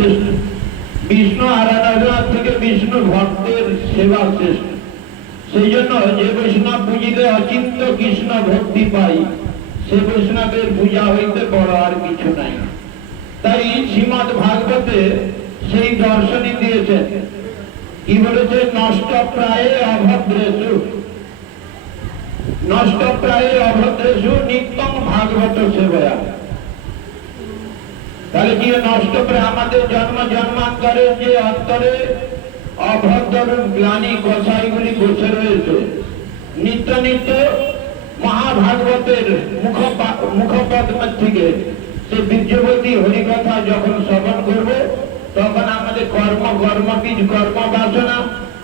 শ্রেষ্ঠ, বিষ্ণু আরাধনার থেকে বিষ্ণু ভক্তের সেবা শ্রেষ্ঠ। সেই জন্য যে বৈষ্ণব পুজিতে অচিন্ত কৃষ্ণ ভক্তি পাই, সে বৈষ্ণবের পূজা হইতে বড় আর কিছু নাই। তাই শ্রীমদ্ ভাগবতে সেই দর্শনই দিয়েছেন। কি বলেছে? নষ্ট প্রায় অভদ্রেষু, নষ্ট প্রায় অভদ্রেষু নিত্যং ভাগবত সেবয়া। তাহলে কি নষ্ট প্রায়? আমাদের জন্ম জন্মান্তরে যে অন্তরে অভদ্র গ্লানি কষাইগুলি বসে রয়েছে, নিত্য নিত্য মহাভাগবতের মুখপদ্ম থেকে সে বীর্যবতী হরিকথা যখন শ্রবণ করবে, তখন আমাদের কর্ম বীজ কর্ম বাসনা,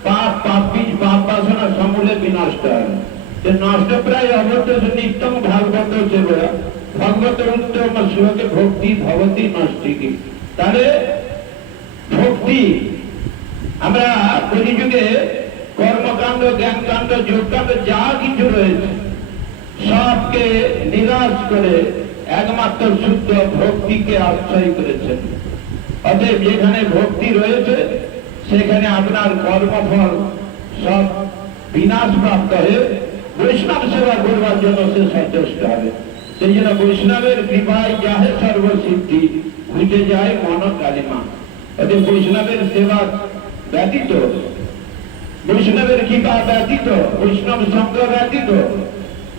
পাপ বীজ পাপ বাসনা সমূলে বিনষ্ট হয়। নষ্ট প্রায় অবদেশ নিত্যম ভাগবত সেবা, ভগবত উত্তম শ্লোকে ভক্তি ভবতি নষ্টিকি। তাহলে ভক্তি আমরা কলিযুগে কর্মকাণ্ড, জ্ঞানকাণ্ড, যোগকাণ্ড যা কিছু রয়েছে সবকে নিরাশ করে একমাত্র শুদ্ধ ভক্তিকে আশ্রয় করেছেন। অতএব যেখানে ভক্তি রয়েছে সেখানে আপনার কর্মফল সব বিনাশ প্রাপ্ত হয়ে বৈষ্ণব সেবা করবার জন্য সে সচেষ্ট হবে। সেই জন্য বৈষ্ণবের কৃপায় যাহে সর্বসিদ্ধি, বুঝে যায় মন কালিমা। অতএব বৈষ্ণবের সেবা ব্যতীত, বৈষ্ণবের কৃপা ব্যতীত, বৈষ্ণব সঙ্গ ব্যতীত,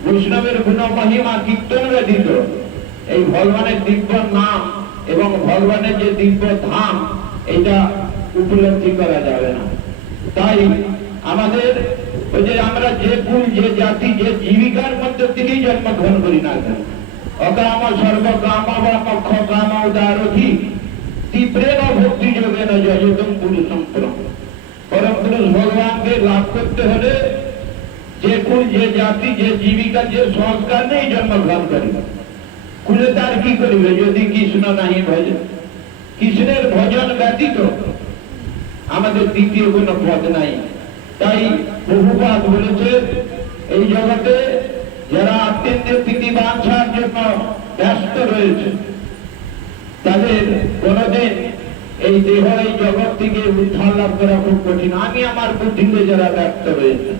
বৈষ্ণবের গুণ মহিমা কীর্তন ব্যতীত এই ভগবানের দিব্য নাম এবং ভগবানের যে দিব্য ধাম, এটা উপলব্ধি করা যাবে না। তাই আমাদের ওই যে আমরা যে কুল, যে জাতি, যে জীবিকার মধ্যে থেকেই জন্মগ্রহণ করি না কেন, অকাম সর্বকাম বা মক্ষ কাম উদারধি তীব্রেণ ভক্তি যোগেন যজতম পুরুষম পরম। পরম পুরুষ ভগবানকে লাভ করতে হলে যে কুল, যে জাতি, যে জীবিকা, যে সংস্কার নেই জন্মগ্রহণ করি, কুলে তার কি করিবে যদি কৃষ্ণ নাহি ভজন? কৃষ্ণের ভজন ব্যতীত আমাদের দ্বিতীয় কোনো পথ নাই। তাই প্রভুপাদ বলেছে, এই জগতে যারা আত্মেন্দ্রিয় প্রীতি বাঞ্ছার জন্য ব্যস্ত রয়েছে, তাদের কোনদিন এই দেহ, এই জগৎ থেকে উদ্ধার লাভ করা খুব কঠিন। আমি আমার বুদ্ধিতে যারা ব্যস্ত রয়েছে,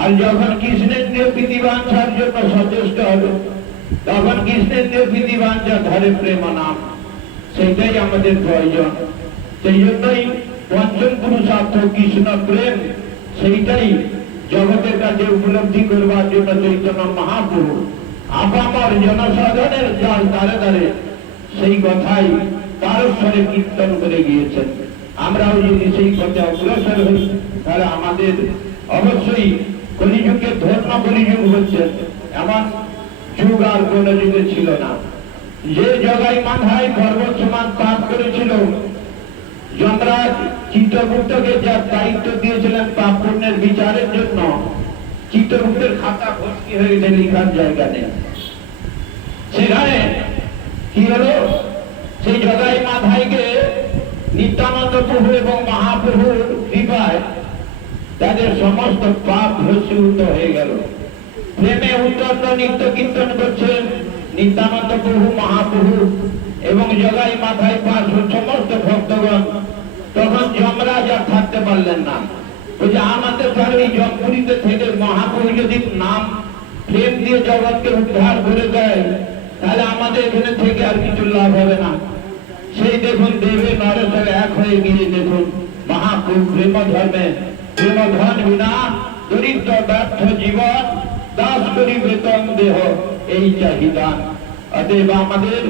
আর যখন কৃষ্ণেন্দ্রিয় প্রীতি বাঞ্ছার জন্য সচেষ্ট হবে, তখন কৃষ্ণেন্দ্রিয় প্রীতি বাঞ্ছা ধরে প্রেম নাম, সেটাই আমাদের প্রয়োজন। সেই জন্যই পঞ্চম পুরুষার্থ কৃষ্ণ প্রেম, সেইটাই জগতের কাছে উপলব্ধি করবার জন্য চৈতন্য মহাপ্রভু আপামর জনসাধারণের জাল দ্বারে দ্বারে সেই কথাই তারস্বরে কীর্তন করে গিয়েছেন। আমরাও যদি সেই পথে অগ্রসর হই, তাহলে আমাদের অবশ্যই কলিযুগে ধর্ম কলিযুগ হচ্ছে, এমন যুগ আর কোন যুগে ছিল না। যে জগাই মাথায় পর্বত সমান পাপ করেছিল, যমরাজ চিত্রগুপ্তকে যার দায়িত্ব দিয়েছিলেন পাপ পুণ্যের বিচারের জন্য, চিত্রগুপ্তের খাতা ভর্তি হয়ে গেছে, লিখার জায়গা নেই। সেখানে কি হলো? সেই জগাই মাথাইকে নিত্যানন্দ প্রভু এবং মহাপ্রভুর কৃপায় তাদের সমস্ত পাপ ভস্মীভূত হয়ে গেল। প্রেমে উত্তপ্ত নিত্য কীর্তন করছেন নিত্যানন্দ প্রভু, মহাপ্রভু এবং জগাই মাথায় পাশ সমস্ত ভক্তগণ। তখন যমরাজ আর থাকতে পারলেন না, বলছে আমাদের তাহলে এই জমপুরীতে থেকে মহাপ্রভু যদি নাম প্রেম দিয়ে জগৎকে উদ্ধার করে দেয়, তাহলে আমাদের এখানে থেকে আর কিছু লাভ হবে না। সেই দেখুন দেবে নরেশ্বর এক হয়ে গিয়ে দেখুন মহাপ্রভু প্রেম ধর্মে, প্রেম ধন বিনা দরিদ্র ব্যর্থ জীবন দাস করি বেতন দেহ এই চাহিদা। অতএব আমাদের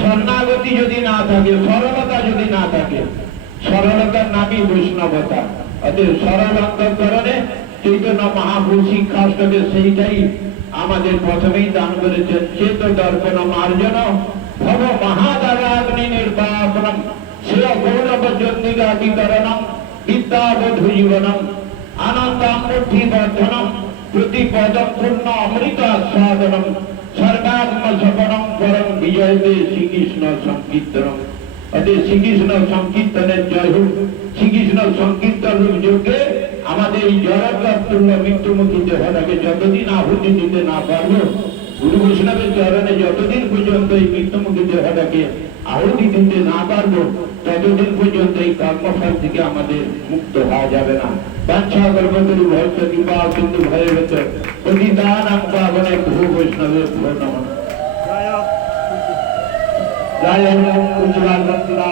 শরণাগতি যদি না থাকে, সরলতা যদি না থাকে, সরলতার নামই বৈষ্ণবতা। অতএব সরল অন্তঃকরণে চৈতন্য মহাপ্রভু শিক্ষাষ্টকে সেইটাই আমাদের প্রথমেই দান করেছেন। চেত দর্পণ মার্জন ভব মহাদারাগ্নি নির্বাপনম শ্রেয় গৌরব জ্যোতিকা বিতরণম বিদ্যাবধূ জীবনম আনন্দামূর্তি বর্ধনম প্রতিপদম পূর্ণ অমৃত আস্বাদনম সর্বাত্ম সপনম পরম বিজয়তে শ্রীকৃষ্ণ সংকীর্তনম। অতএব শ্রীকৃষ্ণ সংকীর্তনের জয় হোক। শ্রীকৃষ্ণ সংকীর্তন যোগে আমাদের এই জড়প্রাপ্তুল্য মৃত্যুমুখী দেহটাকে যতদিন আহুতি দিতে না পারবো, গুরু বৈষ্ণবের চরণে যতদিন পর্যন্ত এই মৃত্যুমুখী দেহটাকে আহুতি দিতে না পারবো ততদিন পর্যন্ত এই কর্মফল থেকে আমাদের মুক্ত হওয়া যাবে না। বাঞ্ছা গর্ভতরু ভক্ত কৃপা সিন্ধু ভয়ে ভেতর পতিতানাং পাবনে ভূ বৈষ্ণবে ভূ নমঃ। জয় উজ্জ্বল বন্দনা